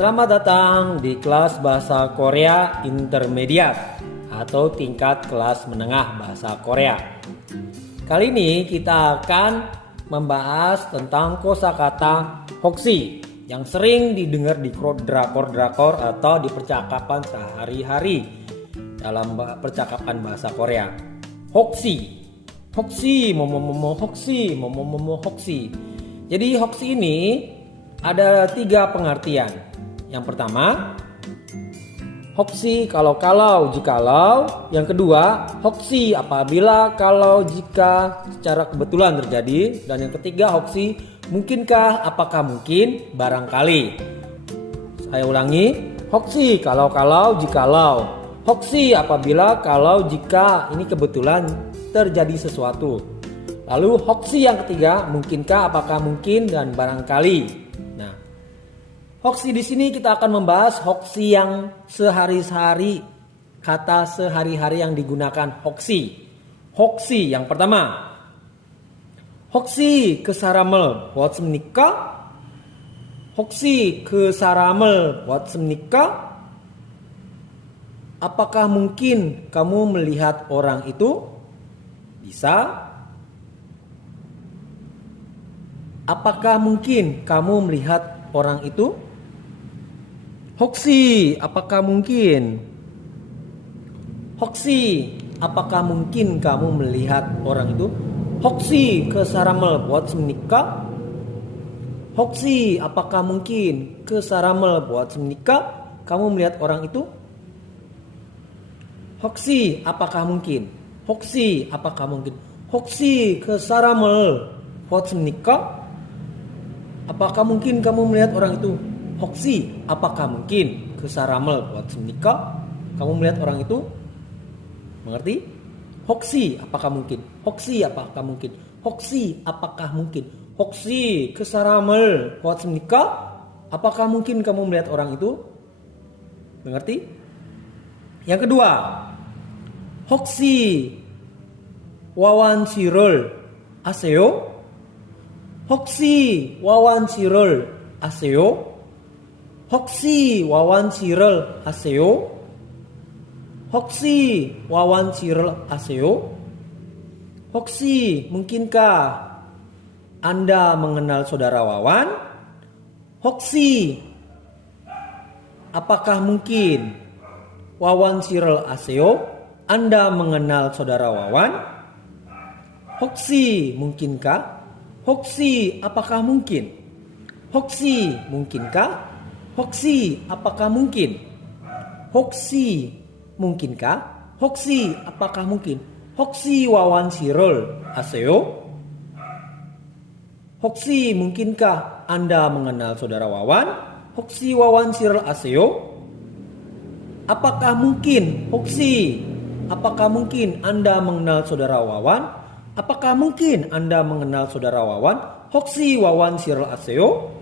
Selamat datang di kelas bahasa Korea intermediate atau tingkat kelas menengah bahasa Korea. Kali ini kita akan membahas tentang kosakata hoksi yang sering didengar di drakor-drakor atau di percakapan sehari-hari dalam percakapan bahasa Korea. Hoksi, hoksi, momo hoksi, momo hoksi. Jadi hoksi ini ada 3 pengertian. Yang pertama, hoksi kalau-kalau jikalau. Yang kedua, hoksi apabila kalau jika secara kebetulan terjadi. Dan yang ketiga, hoksi mungkinkah apakah mungkin barangkali. Saya ulangi, hoksi kalau-kalau jikalau. Hoksi apabila kalau jika ini kebetulan terjadi sesuatu. Lalu hoksi yang ketiga, mungkinkah apakah mungkin dan barangkali. Hoksi di sini kita akan membahas hoksi yang sehari-hari, kata sehari-hari yang digunakan hoksi. Hoksi yang pertama, hoksi ke 사람을 보았습니까? Hoksi ke 사람을 보았습니까? Apakah mungkin kamu melihat orang itu? Bisa. Apakah mungkin kamu melihat orang itu? Hoksi, apakah mungkin? Hoksi, apakah mungkin kamu melihat orang itu? Hoksi ke 사람을 보았습니까? Hoksi, apakah mungkin ke 사람을 보았습니까? Kamu melihat orang itu? Hoksi, apakah mungkin? Hoksi, apakah mungkin? Hoksi ke 사람을 보았습니까? Apakah mungkin kamu melihat orang itu? Hoksi, apakah mungkin ke 사람을 보았습니까? Kamu melihat orang itu? Mengerti? Hoksi, apakah mungkin? Hoksi, apakah mungkin? Hoksi, apakah mungkin? Hoksi ke 사람을 보았습니까? Apakah mungkin kamu melihat orang itu? Mengerti? Yang kedua, hoksi wawansi를 아세요? 혹시 와완치를 아세요? 혹시 와완치를 아세요? 혹시 와완치를 아세요? 혹시 mungkinkah Anda mengenal saudara Wawan? 혹시 apakah mungkin 와완치를 아세요? Anda mengenal saudara Wawan? 혹시 mungkinkah? Hoksi, apakah mungkin? Hoksi, mungkinkah? Hoksi, apakah mungkin? Hoksi, mungkinkah? Hoksi, apakah mungkin? Hoksi wawansi를 아세요? Hoksi, mungkinkah Anda mengenal saudara Wawan? Hoksi wawansi를 아세요? Apakah mungkin? Hoksi, apakah mungkin Anda mengenal saudara Wawan? Apakah mungkin Anda mengenal saudara Wawan? Hoksi wawansi를 아세요?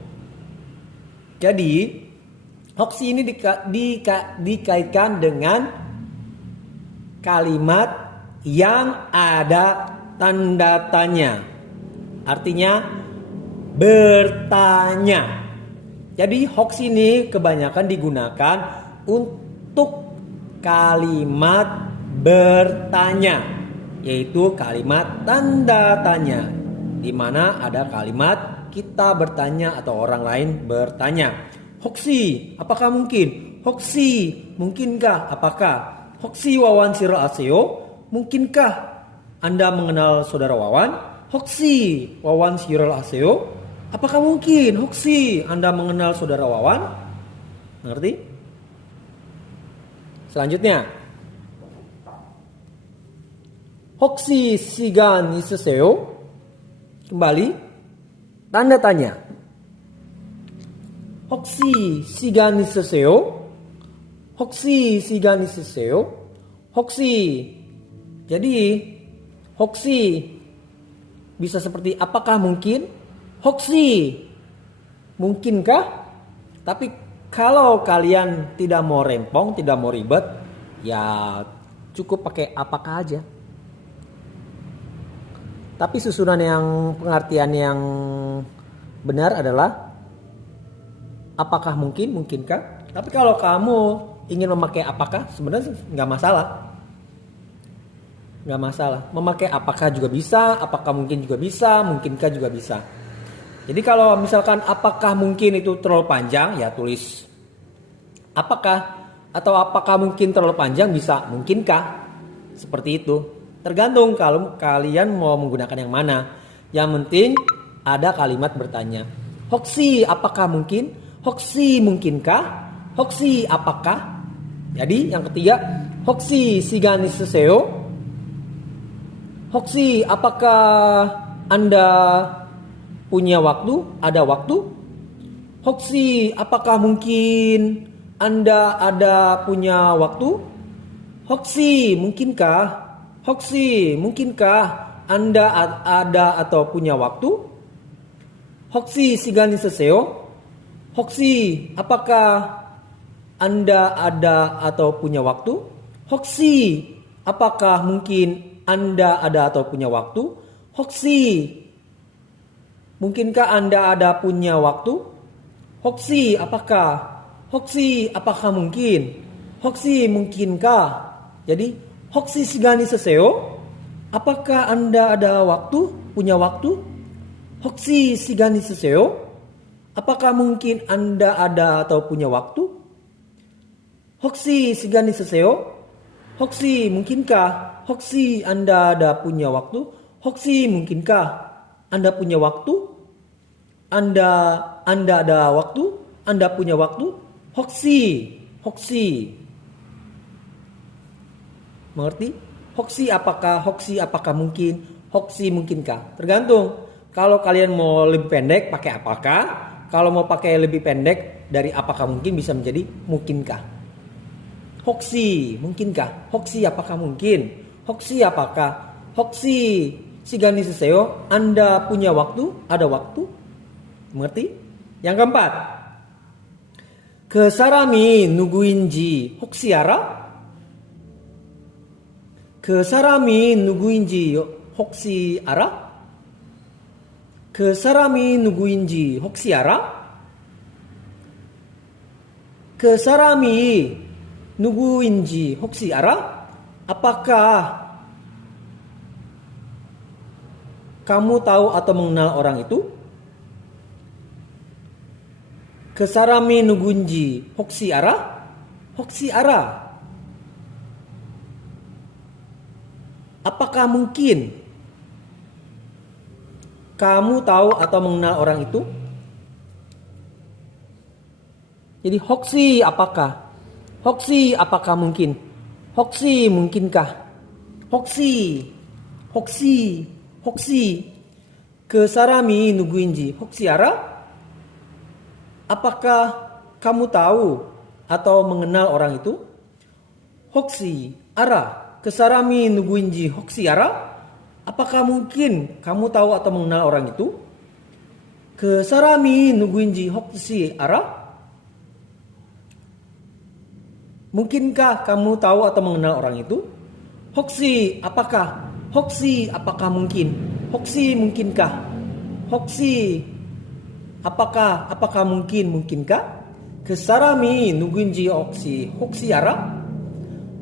Jadi, hoksi ini dikaitkan dengan kalimat yang ada tanda tanya. Artinya bertanya. Jadi, hoksi ini kebanyakan digunakan untuk kalimat bertanya, yaitu kalimat tanda tanya, di mana ada kalimat kita bertanya atau orang lain bertanya. Hoksi, apakah mungkin? Hoksi, mungkinkah? Apakah? Hoksi wawansi를 아세요? Mungkinkah Anda mengenal saudara Wawan? Hoksi wawansi를 아세요? Apakah mungkin? Hoksi Anda mengenal saudara Wawan? Mengerti? Selanjutnya, 혹시 시간 있으세요? Kembali, tanda tanya. 혹시 시간 있으세요? 혹시 시간 있으세요? 혹시. Jadi, 혹시 bisa seperti apakah mungkin? 혹시 mungkinkah? Tapi kalau kalian tidak mau rempong, tidak mau ribet, ya cukup pakai apakah aja. Tapi susunan yang pengertian yang benar adalah apakah mungkin, mungkinkah. Tapi kalau kamu ingin memakai apakah, sebenarnya nggak masalah. Nggak masalah. Memakai apakah juga bisa, apakah mungkin juga bisa, mungkinkah juga bisa. Jadi kalau misalkan apakah mungkin itu terlalu panjang, ya tulis apakah. Atau apakah mungkin terlalu panjang, bisa mungkinkah. Seperti itu. Tergantung kalau kalian mau menggunakan yang mana. Yang penting ada kalimat bertanya. Hoksi apakah mungkin? Hoksi mungkinkah? Hoksi apakah? Jadi yang ketiga, hoksi sigan niseo. Hoksi apakah Anda punya waktu? Ada waktu? Hoksi apakah mungkin Anda ada punya waktu? Hoksi mungkinkah? Hoksi mungkinkah Anda ada atau punya waktu? Hoksi sigan niseo. Hoksi apakah Anda ada atau punya waktu? Hoksi apakah mungkin Anda ada atau punya waktu? Hoksi mungkinkah Anda ada punya waktu? Hoksi apakah? Hoksi apakah mungkin? Hoksi mungkinkah? Jadi hoksi sigani seseo. Apakah Anda ada waktu? Punya waktu? Hoksi sigani seseo. Apakah mungkin Anda ada atau punya waktu? Hoksi sigani seseo. Hoksi mungkinkah? Hoksi Anda ada punya waktu? Hoksi mungkinkah Anda punya waktu? Anda ada waktu? Anda punya waktu? Hoksi. Mengerti? Hoksi apakah mungkin? Hoksi mungkinkah? Tergantung. Kalau kalian mau lebih pendek pakai apakah? Kalau mau pakai lebih pendek dari apakah mungkin bisa menjadi mungkinkah? Hoksi mungkinkah? Hoksi apakah mungkin? Hoksi apakah? Hoksi sigani seseo. Anda punya waktu? Ada waktu? Mengerti? Yang keempat. 그 사람이 누구인지 혹시 알아? 그 사람이 누구인지 혹시 알아? 그 사람이 누구인지 혹시 알아? 그 사람이 누구인지 혹시 알아? Apakah kamu tahu atau mengenal orang itu? 그 사람이 누구인지 혹시 알아? 혹시 알아? Apakah mungkin kamu tahu atau mengenal orang itu? Jadi hoksi apakah? Hoksi apakah mungkin? Hoksi mungkinkah? Hoksi. 그 사람이 누구인지 혹시 알아? Apakah kamu tahu atau mengenal orang itu? Hoksi ara. 그 사람이 누구인지 혹시 알아? Apakah mungkin kamu tahu atau mengenal orang itu? 그 사람이 누구인지 혹시 알아? Mungkinkah kamu tahu atau mengenal orang itu? Hoksi apakah? Hoksi apakah mungkin? Hoksi mungkinkah? Hoksi apakah mungkinkah? 그 사람이 누구인지 혹시 알아?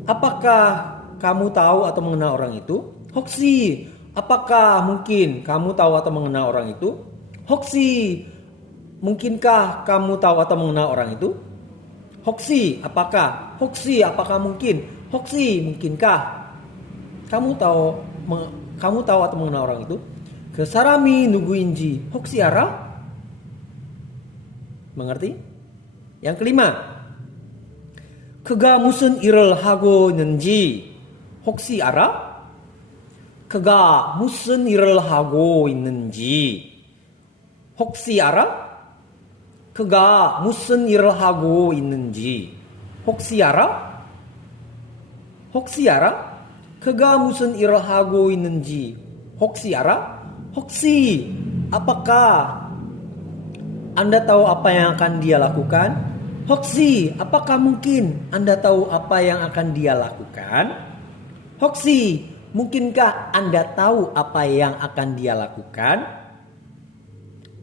Apakah kamu tahu atau mengenal orang itu? Hoksi apakah mungkin kamu tahu atau mengenal orang itu? Hoksi mungkinkah kamu tahu atau mengenal orang itu? Hoksi apakah? Hoksi apakah mungkin? Hoksi mungkinkah kamu tahu atau mengenal orang itu? 그 사람이 누구인지 혹시 알아? Mengerti? Yang kelima. 그가 무슨 일을 하고 있는지 혹시 알아? 그가 무슨 일을 하고 있는지 혹시 알아? 그가 무슨 일을 하고 있는지 혹시 알아? 혹시 알아? 그가 무슨 일을 하고 있는지 혹시 알아? 혹시 apakah Anda tahu apa yang akan dia lakukan? Hoksi, apakah mungkin Anda tahu apa yang akan dia lakukan? Hoksi, mungkinkah Anda tahu apa yang akan dia lakukan?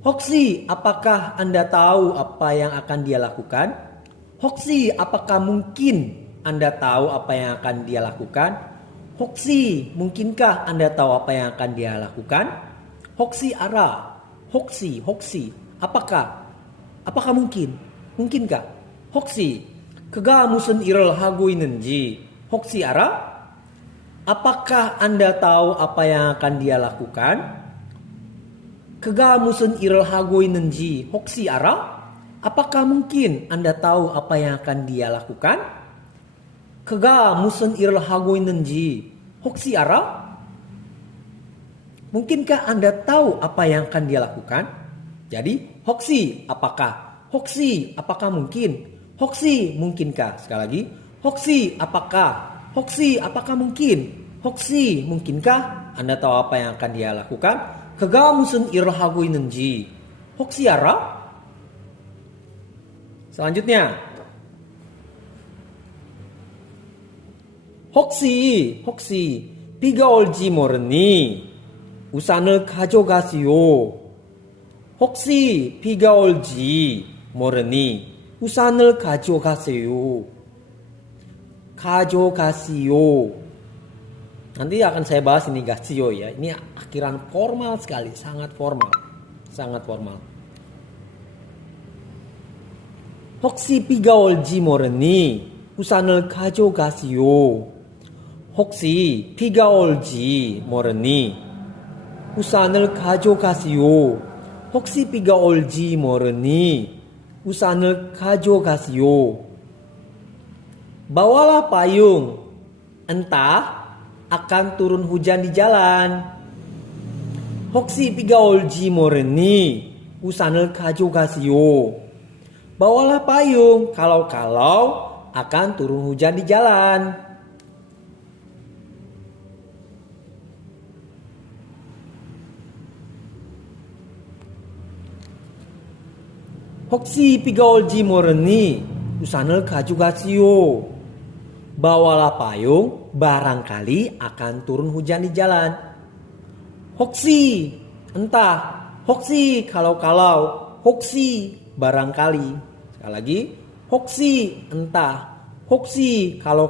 Hoksi, apakah Anda tahu apa yang akan dia lakukan? Hoksi, apakah mungkin Anda tahu apa yang akan dia lakukan? Hoksi, mungkinkah Anda tahu apa yang akan dia lakukan? Hoksi ara. Hoksi. Apakah mungkin? Mungkinkah? Hoksi, 그가 무슨 일을 하고 있는지 혹시 알아? Apakah Anda tahu apa yang akan dia lakukan? 그가 무슨 일을 하고 있는지 혹시 알아? Apakah mungkin Anda tahu apa yang akan dia lakukan? 그가 무슨 일을 하고 있는지 혹시 알아? Mungkinkah Anda tahu apa yang akan dia lakukan? Jadi, hoksi, apakah? Hoksi, apakah mungkin? Hoksi, mungkinkah? Sekali lagi, hoksi, apakah? Hoksi, apakah mungkin? Hoksi, mungkinkah Anda tahu apa yang akan dia lakukan? 그가 무슨 일을 하고 있는지 혹시 알아? Selanjutnya, 혹시 비가 올지 모르니 우산을 가져가시오. 혹시 비가 올지 모르니 우산을 가져가세요. Nanti akan saya bahas ini gasio ya. Ini akhiran formal sekali, sangat formal. 혹시 비가 올지 모르니 우산을 가져가시오. 혹시 비가 올지 모르니 우산을 가져가시오. 혹시 비가 올지 모르니 우산을 가져가시오. Bawalah payung, entah akan turun hujan di jalan. 혹시 비가 올지 모르니 우산을 가져가시오. Bawalah payung, kalau akan turun hujan di jalan. 혹시 비가 올지 모르니 우산을 가져가시오. Bawalah payung, barangkali akan turun hujan di jalan. Hoksi, entah. Hoksi, kalau. Hoksi, barangkali. Sekali lagi, hoksi, entah. Hoksi, kalau.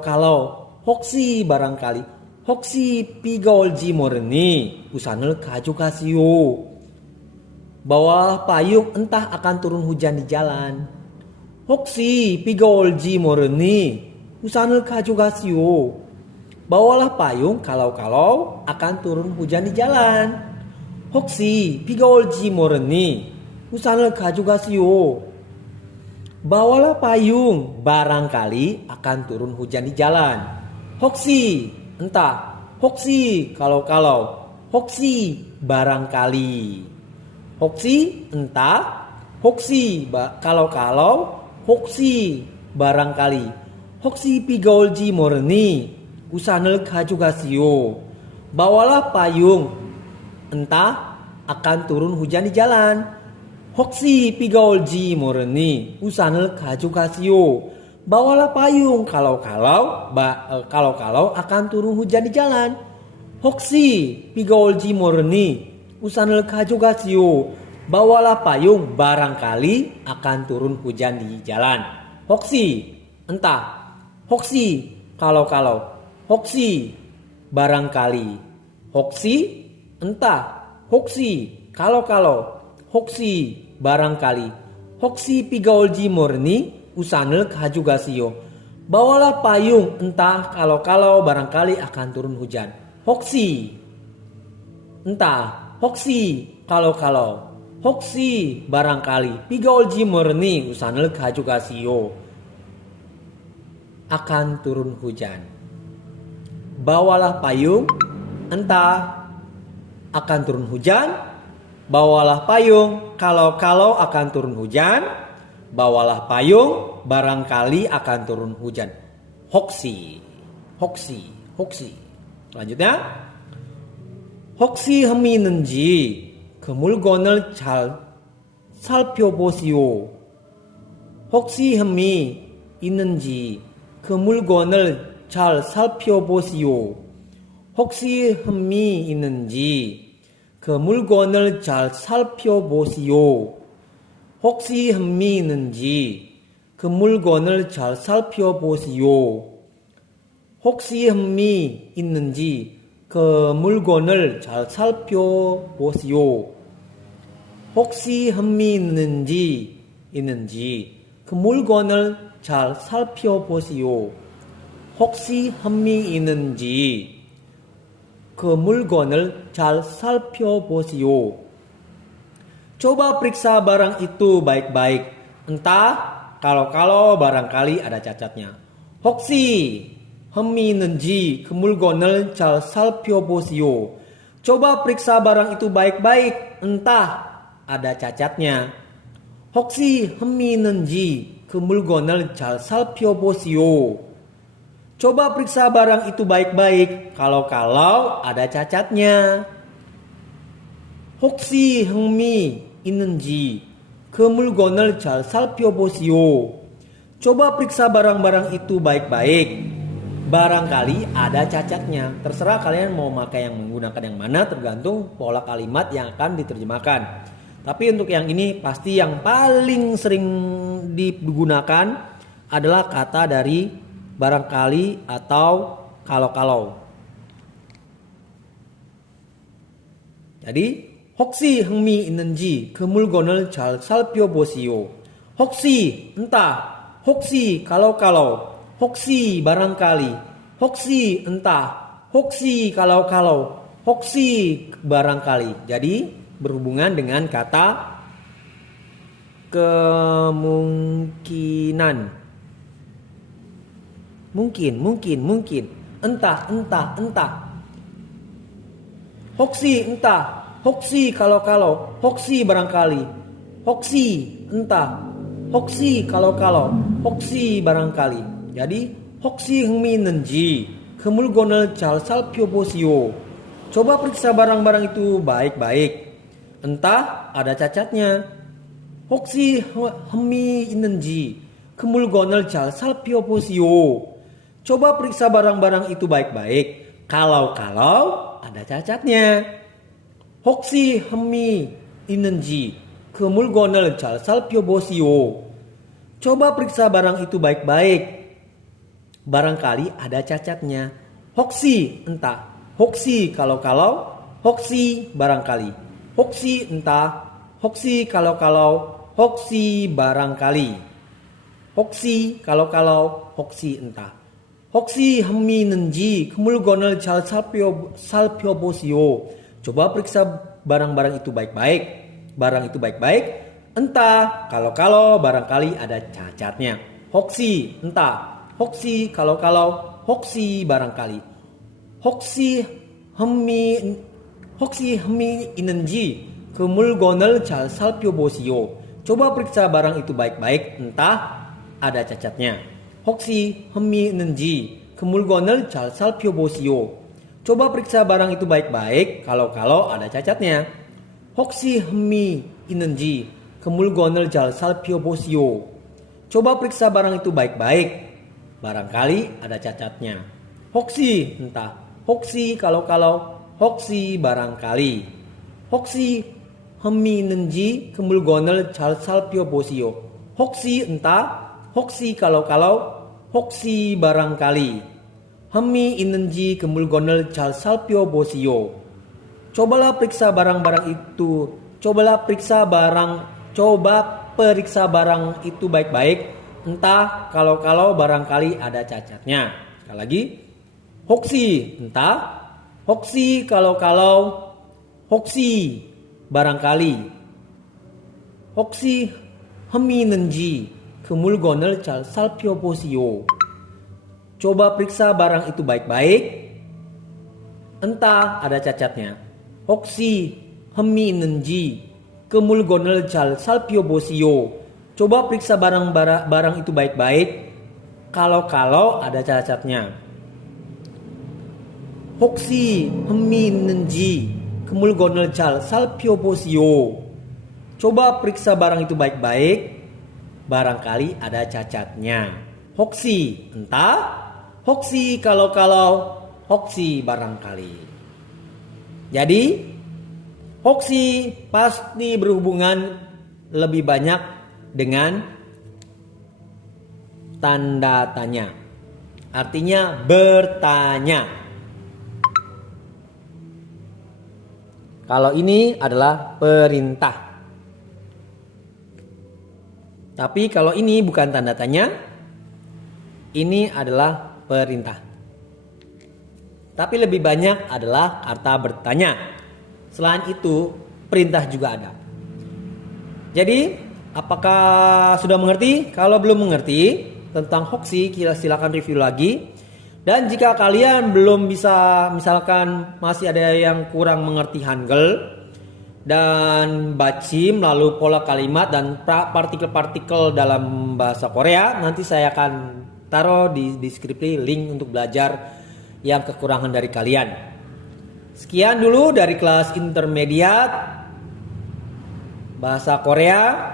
Hoksi, barangkali. Hoksi 비가 올지 모르니 우산을 가져가시오. Bawalah payung, entah akan turun hujan di jalan. Hoksi 비가 올지 모르니 우산을 가져가시오. Bawalah payung, kalau akan turun hujan di jalan. Hoksi 비가 올지 모르니 우산을 가져가시오. Bawalah payung, barangkali akan turun hujan di jalan. Hoksi, entah. Hoksi, kalau. Hoksi, barangkali. Hoksi, entah. Hoksi, kalau. Hoksi, barangkali. Hoksi 비가 올지 모르니 우산을 가져가시오. Bawalah payung, entah akan turun hujan di jalan. Hoksi 비가 올지 모르니 우산을 가져가시오. Bawalah payung, kalau akan turun hujan di jalan. Hoksi 비가 올지 모르니 우산을 가져가시오. Bawalah payung, barangkali akan turun hujan di jalan. Hoksi, entah. Hoksi, kalau. Hoksi, barangkali. Hoksi, entah. Hoksi, kalau. Hoksi, barangkali. Hoksi 비가 올지 모르니 우산을 가져가시오. Bawalah payung, entah. Kalau barangkali akan turun hujan. Hoksi, entah. Hoksi, kalau. Hoksi, barangkali. 비가 올지 모르니 우산을 가져가시오. Akan turun hujan. Bawalah payung, entah akan turun hujan. Bawalah payung, kalau akan turun hujan. Bawalah payung, barangkali akan turun hujan. Hoksi. Selanjutnya, 혹시 흠이 있는지 그 물건을 잘 살펴보시오. 혹시 흠이 있는지 그 물건을 잘 살펴보시오. 혹시 흠이 있는지 그 물건을 잘 살펴보시오. 혹시 흠이 있는지 그 물건을 잘 살펴보시오. 혹시 흠이 있는지 그 물건을 잘 살펴보시오. 혹시 흠이 있는지 그 물건을 잘 살펴보시오. 혹시 흠이 있는지 그 물건을 잘 살펴보시오. Coba periksa barang itu baik-baik. Entah kalau barangkali ada cacatnya. 혹시 흠이 있는지 그 물건을 잘 살펴보시오. Coba periksa barang itu baik-baik. Entah ada cacatnya. 혹시 흠이 있는지 그 물건을 잘 살펴보시오. Coba periksa barang itu baik-baik. Kalau ada cacatnya. 혹시 흠이 있는지 그 물건을 잘 살펴보시오. Coba periksa barang-barang itu baik-baik. Barangkali ada cacatnya. Terserah kalian mau pakai yang menggunakan yang mana, tergantung pola kalimat yang akan diterjemahkan. Tapi untuk yang ini pasti yang paling sering digunakan adalah kata dari barangkali atau kalau. Jadi 혹시 흥미 있는지 그 물건을 잘 살펴보시오. 혹시 entah, 혹시 kalau, 혹시 barangkali, 혹시 entah, 혹시 kalau, 혹시 barangkali. Jadi berhubungan dengan kata kemungkinan. Mungkin. Entah. 혹시 entah. 혹시 kalau, 혹시 barangkali, 혹시 entah, 혹시 kalau, 혹시 barangkali. Jadi 혹시 흥미 있는지 그 물건을 잘 살펴보시오. Coba periksa barang-barang itu baik-baik. Entah ada cacatnya. 혹시 흥미 있는지 그 물건을 잘 살펴보시오. Coba periksa barang-barang itu baik-baik. Kalau ada cacatnya. 혹시 흠이 있는지 그 물건을 잘 살펴보시오. Coba periksa barang itu baik-baik. Barangkali ada cacatnya. 혹시 entah, 혹시 kalau, 혹시 barangkali. 혹시 entah, 혹시 kalau, 혹시 barangkali. 혹시 kalau, 혹시 entah. 혹시 흠이 있는지 그 물건을 잘 살펴보시오. Coba periksa barang-barang itu baik-baik. Barang itu baik-baik. Entah kalau barangkali ada cacatnya. 혹시 entah. 혹시 kalau, 혹시 barangkali. 혹시 흠이 있는지 그 물건을 잘 살펴보시오. Coba periksa barang itu baik-baik. Entah ada cacatnya. 혹시 흠이 있는지 그 물건을 잘 살펴보시오. Coba periksa barang itu baik-baik. Kalau ada cacatnya. 혹시 흠이 있는지 그 물건을 잘 살펴보시오. Coba periksa barang itu baik-baik. Barangkali ada cacatnya. 혹시 entah. 혹시 kalau, 혹시 barangkali. 혹시 흠이 있는지 그 물건을 잘 살펴보시오. 혹시 entah. 혹시 kalau, 혹시 barangkali. 흠이 있는지 그 물건을 잘 살펴보시오. Coba periksa barang itu baik-baik. Entah kalau barangkali ada cacatnya. Sekali lagi. 혹시 entah, 혹시 kalau, 혹시 barangkali. 혹시 흠이 있는지 그 물건을 잘 살펴보시오. Coba periksa barang itu baik-baik. Entah ada cacatnya. 혹시 흠이 있는지 그 물건을 잘 살펴보시오. Coba periksa barang itu baik-baik. Kalau ada cacatnya. 혹시 흠이 있는지 그 물건을 잘 살펴보시오. Coba periksa barang itu baik-baik. Barangkali ada cacatnya. 혹시 entah. 혹시 kalau, 혹시 barangkali. Jadi Hoksi pasti berhubungan lebih banyak dengan tanda tanya. Artinya bertanya. Kalau ini adalah perintah. Tapi kalau ini bukan tanda tanya, ini adalah perintah. Tapi lebih banyak adalah kata bertanya. Selain itu, perintah juga ada. Jadi, apakah sudah mengerti? Kalau belum mengerti tentang hoksi, silakan review lagi. Dan jika kalian belum bisa, misalkan masih ada yang kurang mengerti Hangul dan bacim, lalu pola kalimat dan partikel-partikel dalam bahasa Korea, nanti saya akan taruh di deskripsi link untuk belajar yang kekurangan dari kalian. Sekian dulu dari kelas intermediate bahasa Korea,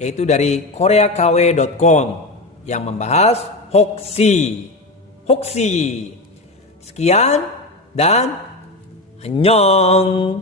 yaitu dari koreakw.com yang membahas hoksi. Sekian dan annyeong.